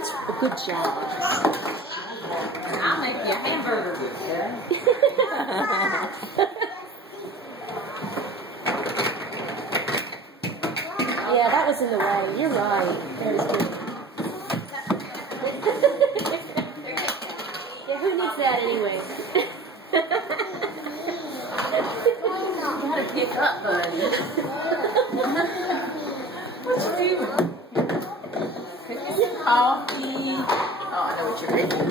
That's a good job. I'll make you a hamburger. Yeah, that was in the way. You're right. That was good. Yeah, who needs that anyway? You gotta pick up, buddy. What you doing? Cooking some coffee. Oh, I know what you're making.